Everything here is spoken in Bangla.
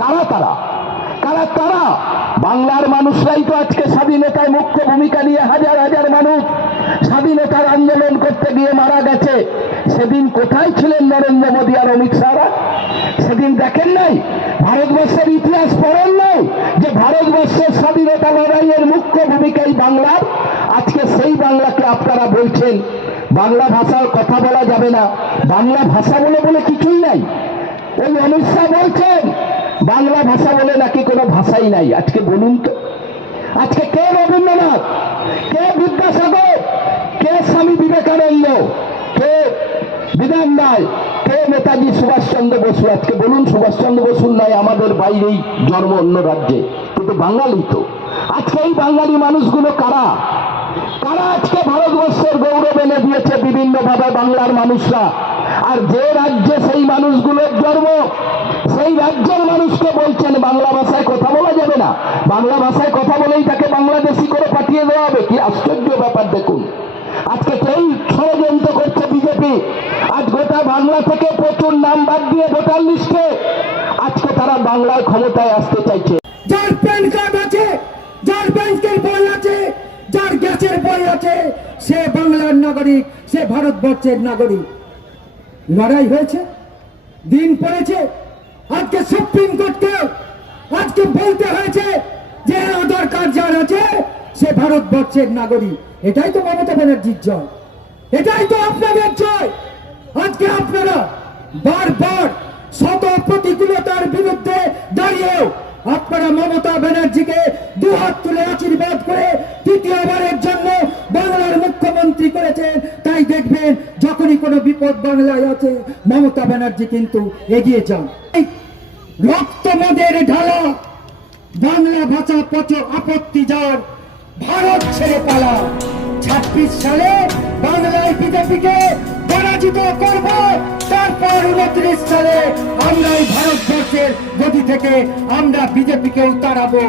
কারা তারা? কারা তারা? বাংলার মানুষরাই তো আজকে স্বাধীনতায় মুখ্য ভূমিকা নিয়ে হাজার হাজার মানুষ স্বাধীনতার আন্দোলন করতে গিয়ে মারা গেছে। সেদিন কোথায় ছিলেন নরেন্দ্র মোদী আর অমিত শাহরা? সেদিন দেখেন নাই? ভারতবর্ষের ইতিহাস পড়েন নাই যে ভারতবর্ষের স্বাধীনতা লড়াইয়ের মুখ্য ভূমিকাই বাংলার? আজকে সেই বাংলাকে আপনারা বলছেন বাংলা ভাষার কথা বলা যাবে না। বাংলা ভাষা বলে কিছুই নাই। ওই অমিত শাহ বলছেন বাংলা ভাষা বলে নাকি কোনো ভাষাই নাই। আজকে বলুন তো, আজকে কে রবীন্দ্রনাথ, কে বিদ্যাসাগর, কে স্বামী বিবেকানন্দ, কে বিধান রায়, কে নেতাজি সুভাষচন্দ্র বসু? আজকে বলুন, সুভাষচন্দ্র বসুর নয় আমাদের বাইরেই জন্ম অন্য রাজ্যে, কিন্তু বাঙালি তো। আজকে এই বাঙালি মানুষগুলো কারা? কারা আজকে ভারতবর্ষের গৌরব এনে দিয়েছে বিভিন্ন ভাবে বাংলার মানুষরা? আর যে রাজ্যে সেই মানুষগুলোর জন্ম, সেই রাজ্যের মানুষকে বলছেন বাংলা ভাষায় কথা বলা যাবে না। বাংলা ভাষায় কথা বলেই তাকে বাংলাদেশি করে পাঠিয়ে দেওয়া হবে। কি আশ্চর্য ব্যাপার দেখুন। আজকে সেই ষড়যন্ত্র করছে বিজেপি। আজ গোটা বাংলা থেকে প্রচুর নাম বাদ দিয়ে ভোটার লিস্টে আজকে তারা বাংলার ক্ষমতায় আসতে চাইছে। যার প্যান কার্ড আছে, যার ব্যাংকের বই আছে, যার গ্যাসের বই আছে, সে বাংলার নাগরিক, সে ভারতবর্ষের নাগরিক। লড়াই হয়েছে, দিন পড়েছে। আজকে সুপ্রিম কোর্টকে আজকে বলতে হয়েছে যে আধার কার্ড যার আছে সে ভারতবর্ষের নাগরিক। এটাই তো মমতা ব্যানার্জির জয়, এটাই তো আপনাদের জয়। আজকে আপনারা বারবার শত প্রতিকূলতার বিরুদ্ধে দাঁড়িয়েও আপনারা মমতা ব্যানার্জিকে দুহাত তুলে আশীর্বাদ করে তৃতীয়বারের জন্য বাংলার মুখ্যমন্ত্রী করেছেন। তাই দেখবেন যখনই কোনো বিপদ বাংলায় আছে মমতা ব্যানার্জি কিন্তু এগিয়ে যান। রক্তমদের ঢালা বাংলা ভাষা পচ আপত্তি যার, ভারত ছেড়ে পালা। 26 সালে বাংলায় বিজেপিকে পরাজিত করব, তারপর 29 সালে আমরা এই ভারতবর্ষের গদি থেকে আমরা বিজেপিকে তাড়াবো।